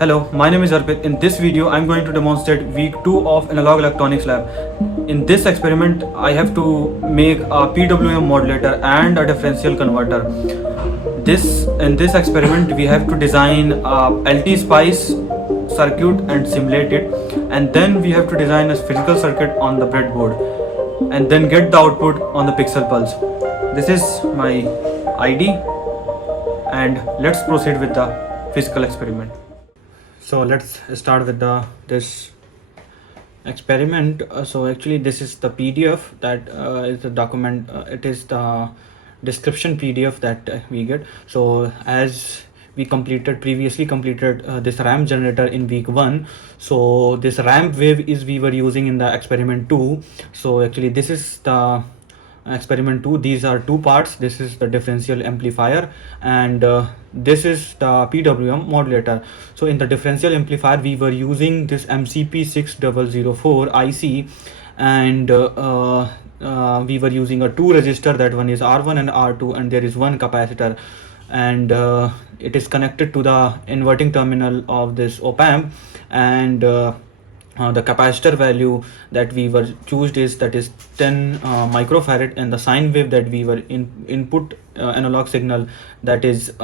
Hello, my name is Arpit. In this video, I'm going to demonstrate week 2 of analog electronics lab. In this experiment, I have to make a PWM modulator and a differential converter. In this experiment, we have to design a LT spice circuit and simulate it, and then we have to design a physical circuit on the breadboard, and then get the output on the pixel pulse. This is my ID, and let's proceed with the physical experiment. So let's start with this experiment. So actually this is the PDF that is the document. It is the description PDF that we get. So as we previously completed this ramp generator in week 1, so this ramp wave is we were using in the experiment 2. So actually this is the experiment 2. These are two parts. This is the differential amplifier, and this is the PWM modulator. So in the differential amplifier we were using this MCP6004 IC, and we were using a two resistor, that one is R1 and R2, and there is one capacitor, and it is connected to the inverting terminal of this op-amp, and the capacitor value that we were choosed is 10 microfarad, and the sine wave that we were input analog signal, that is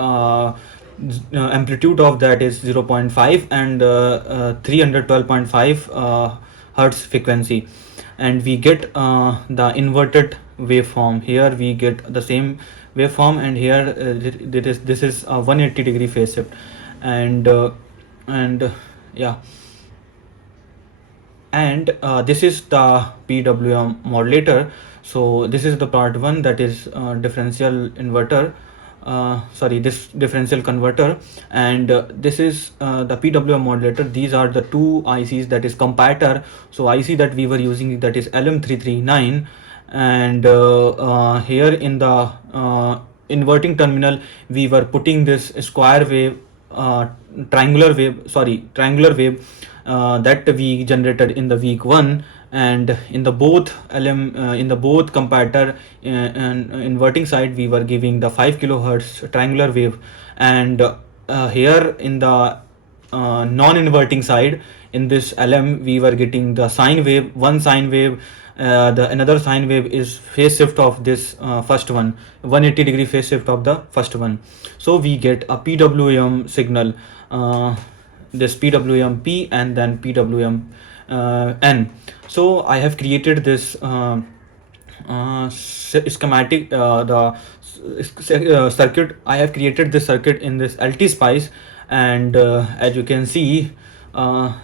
amplitude of that is 0.5 and 312.5 hertz frequency, and we get the inverted waveform. Here we get the same waveform, and here this is a 180 degree phase shift, and yeah, and this is the PWM modulator. So this is the part 1, that is differential inverter, this differential converter, and this is the PWM modulator. These are the two ICs, that is comparator. So IC that we were using, that is LM339, and here in the inverting terminal we were putting this square wave, triangular wave that we generated in the week 1, and in the both comparator and inverting side we were giving the 5 kilohertz triangular wave, and here in the non-inverting side, in this LM, we were getting the sine wave, one sine wave. The another sine wave is phase shift of this first one, 180 degree phase shift of the first one. So we get a PWM signal, this PWM P and then PWM N. So I have created this schematic, circuit. I have created this circuit in this LT spice, and as you can see,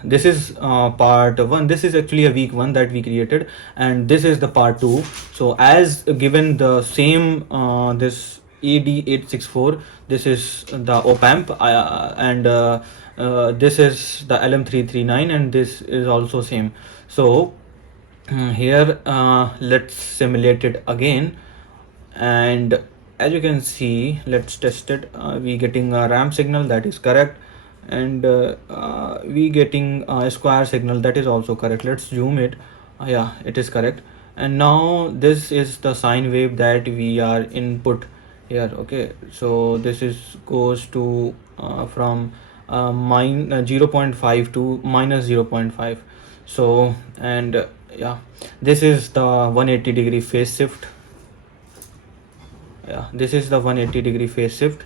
this is part 1. This is actually a week 1 that we created, and this is the part 2. So as given the same this AD864, this is the op-amp, and this is the LM339, and this is also same. So here let's simulate it again, and as you can see, let's test it. We getting a ramp signal, that is correct, and we getting a square signal, that is also correct. Let's zoom it. Yeah, it is correct. And now this is the sine wave that we are input here. Okay, so this is goes to from 0.5 to minus 0.5. So, and yeah, this is the 180 degree phase shift. Yeah, this is the 180 degree phase shift,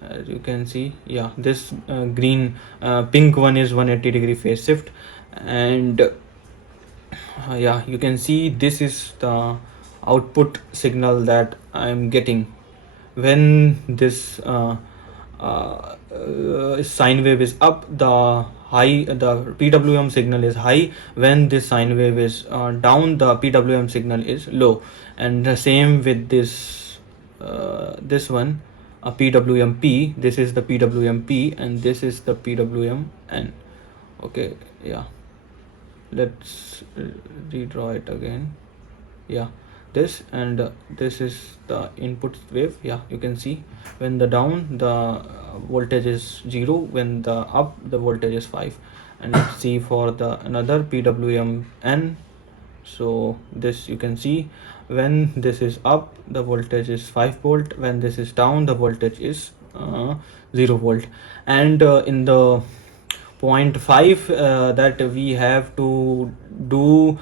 as you can see. Yeah, this pink one is 180 degree phase shift, and yeah, you can see this is the output signal that I'm getting when this sine wave is up. The PWM signal is high. When this sine wave is down, the PWM signal is low. And the same with this one, PWM-P. This is the PWM-P, and this is the PWM-N. Okay, yeah, let's redraw it again. Yeah, this, and this is the input wave. Yeah, you can see when the down, the voltage is 0, when the up, the voltage is 5. And let's see for the another PWM-N. So this, you can see, when this is up, the voltage is 5 volt. When this is down, the voltage is 0 volt. And in the 0.5 that we have to do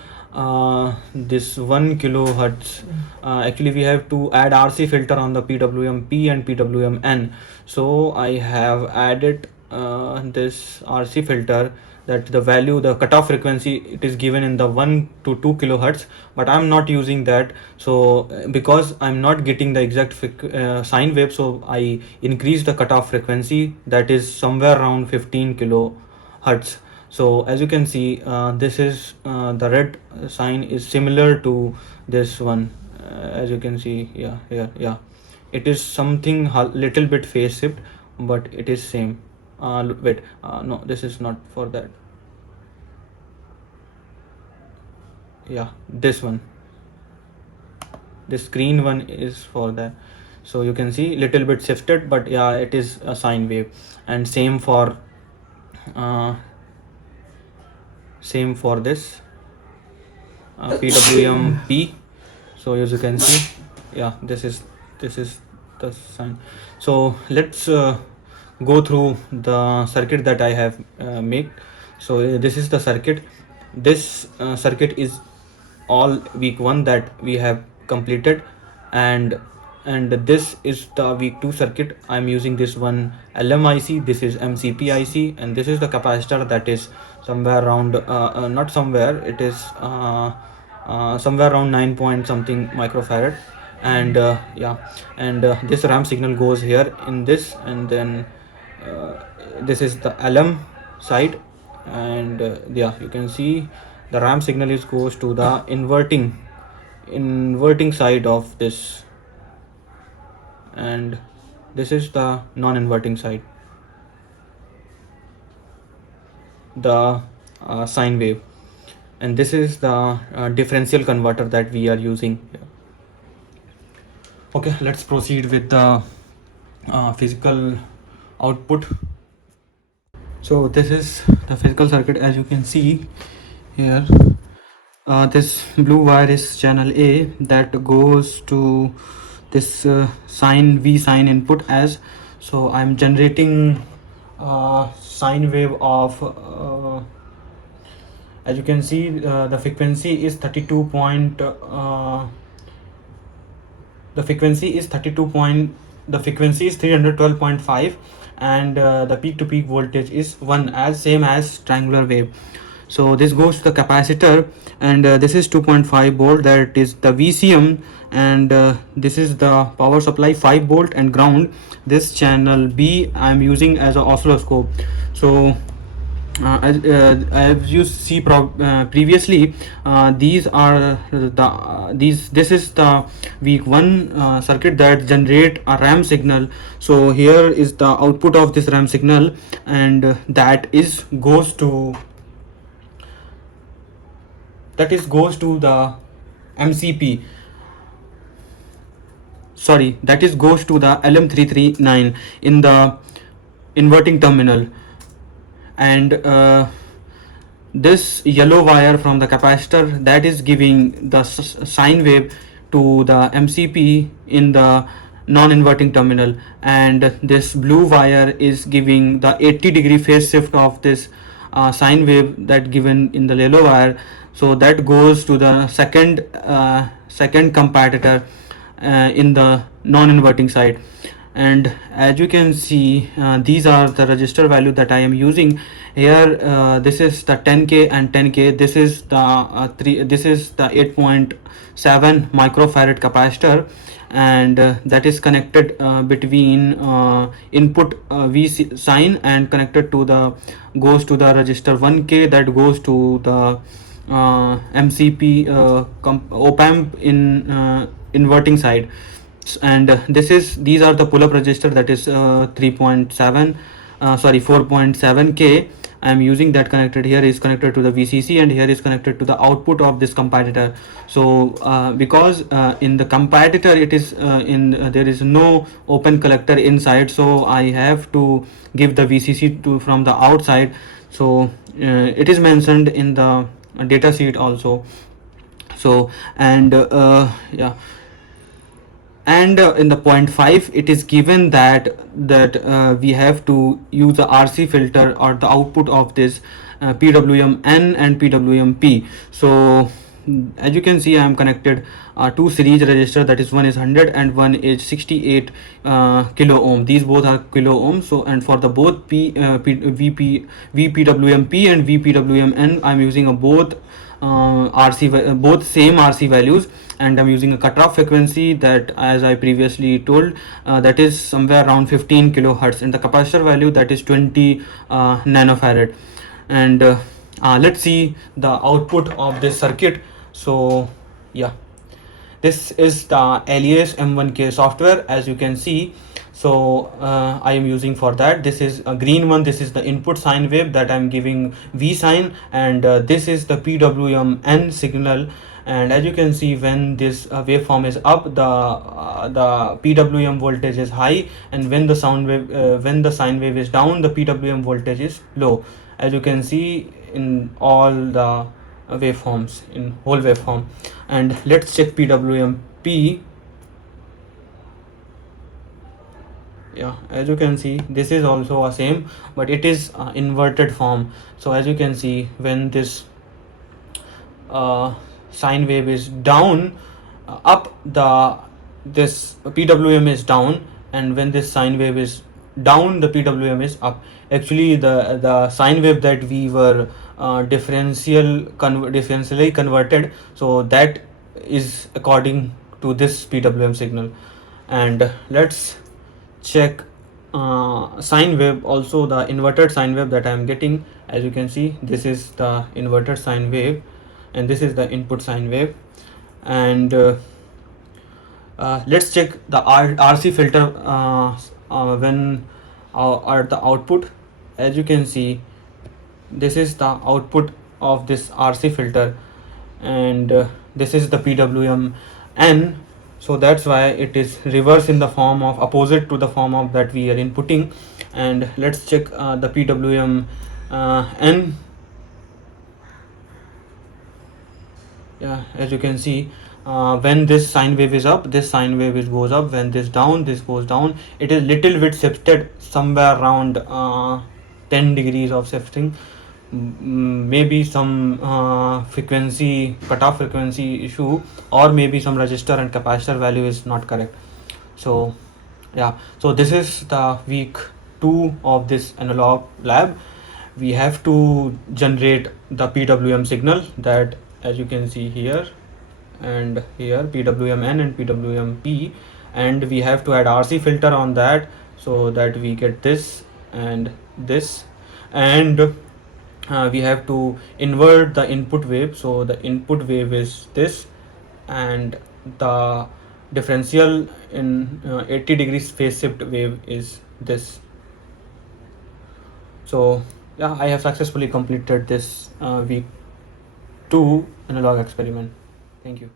this 1 kilohertz. Actually we have to add RC filter on the PWM P and PWM N. So I have added this RC filter, that the value, the cutoff frequency, it is given in the 1 to 2 kilohertz, but I'm not using that. So because I'm not getting the exact sine wave, so I increase the cutoff frequency, that is somewhere around 15 kilohertz. So as you can see, this is the red sign is similar to this one. As you can see, yeah, it is something little bit phase shift, but it is same. Wait, no, this is not for that. Yeah, this one, this green one is for that. So you can see little bit shifted, but yeah, it is a sine wave. And same for this PWM P. So as you can see, yeah, this is the sign. So let's go through the circuit that I have made. So this is the circuit. This circuit is all week 1 that we have completed, and this is the week 2 circuit. I'm using this one LMIC, this is MCP IC, and this is the capacitor that is somewhere around not somewhere, it is somewhere around 9 point something microfarad. And yeah, and this ramp signal goes here in this, and then this is the LM side. And yeah, you can see the ramp signal is goes to the inverting side of this, and this is the non-inverting side, the sine wave. And this is the differential converter that we are using here. Okay, let's proceed with the physical output. So this is the physical circuit. As you can see here, this blue wire is channel A that goes to this sine input as. So I'm generating sine wave of as you can see, the frequency is 32 point the frequency is 312.5, and the peak to peak voltage is 1, as same as triangular wave. So this goes to the capacitor, and this is 2.5 volt, that is the VCM, and this is the power supply 5 volt and ground. This channel B I'm using as an oscilloscope. So as you see previously, these are this is the week 1 circuit that generate a ramp signal. So here is the output of this ramp signal, and that goes to the MCP, sorry, that goes to the LM339 in the inverting terminal. And this yellow wire from the capacitor, that is giving the sine wave to the MCP in the non-inverting terminal, and this blue wire is giving the 80-degree phase shift of this sine wave that given in the yellow wire. So that goes to the second comparator in the non-inverting side. And as you can see, these are the resistor value that I am using here. This is the 10k and 10k. This is the 8.7 microfarad capacitor, and that is connected between input V sine and connected to the goes to the resistor 1k that goes to the MCP op-amp in inverting side. And these are the pull-up resistor, that is 4.7k. I am using that connected. Here is connected to the VCC, and here is connected to the output of this comparator. So because in the comparator it is there is no open collector inside, so I have to give the VCC from the outside. So it is mentioned in the data sheet also. So and yeah, and in the point 5 it is given that we have to use the RC filter or the output of this PWM-N and PWM-P. So as you can see, I am connected two series resistor, that is one is 100 and one is 68 kilo ohm. These both are kilo ohm. So and for the both VPWM-P and VPWM-N, I am using a both both same RC values, and I'm using a cutoff frequency that, as I previously told, that is somewhere around 15 kilohertz, and the capacitor value that is 20 nanofarad. And let's see the output of this circuit. So yeah, this is the Alias M1K software, as you can see. So I am using for that, this is a green one, this is the input sine wave that I am giving V sine, and this is the PWM-N signal. And as you can see, when this waveform is up, the PWM voltage is high, and when the when the sine wave is down, the PWM voltage is low, as you can see in all the waveforms, in whole waveform. And let's check PWM-P. Yeah, as you can see, this is also a same, but it is inverted form. So as you can see, when this sine wave is down, up, this PWM is down, and when this sine wave is down, the PWM is up. Actually, the sine wave that we were differentially converted, so that is according to this PWM signal. And let's check sine wave, also the inverted sine wave that I am getting. As you can see, this is the inverted sine wave, and this is the input sine wave. And let's check the RC filter when at the output. As you can see, this is the output of this RC filter, and this is the PWM-N. So that's why it is reverse in the form of opposite to the form of that we are inputting. And let's check the PWM-N. Yeah, as you can see, when this sine wave is up, this sine wave goes up. When this down, this goes down. It is little bit shifted, somewhere around 10 degrees of shifting. Maybe some frequency, cutoff frequency issue, or maybe some resistor and capacitor value is not correct. So yeah, so this is the week 2 of this analog lab. We have to generate the PWM signal, that as you can see here and here, PWM-N and PWM-P, and we have to add RC filter on that, so that we get this and this. And we have to invert the input wave, so the input wave is this, and the differential in 80 degrees phase shift wave is this. So yeah, I have successfully completed this week 2 analog experiment. Thank you.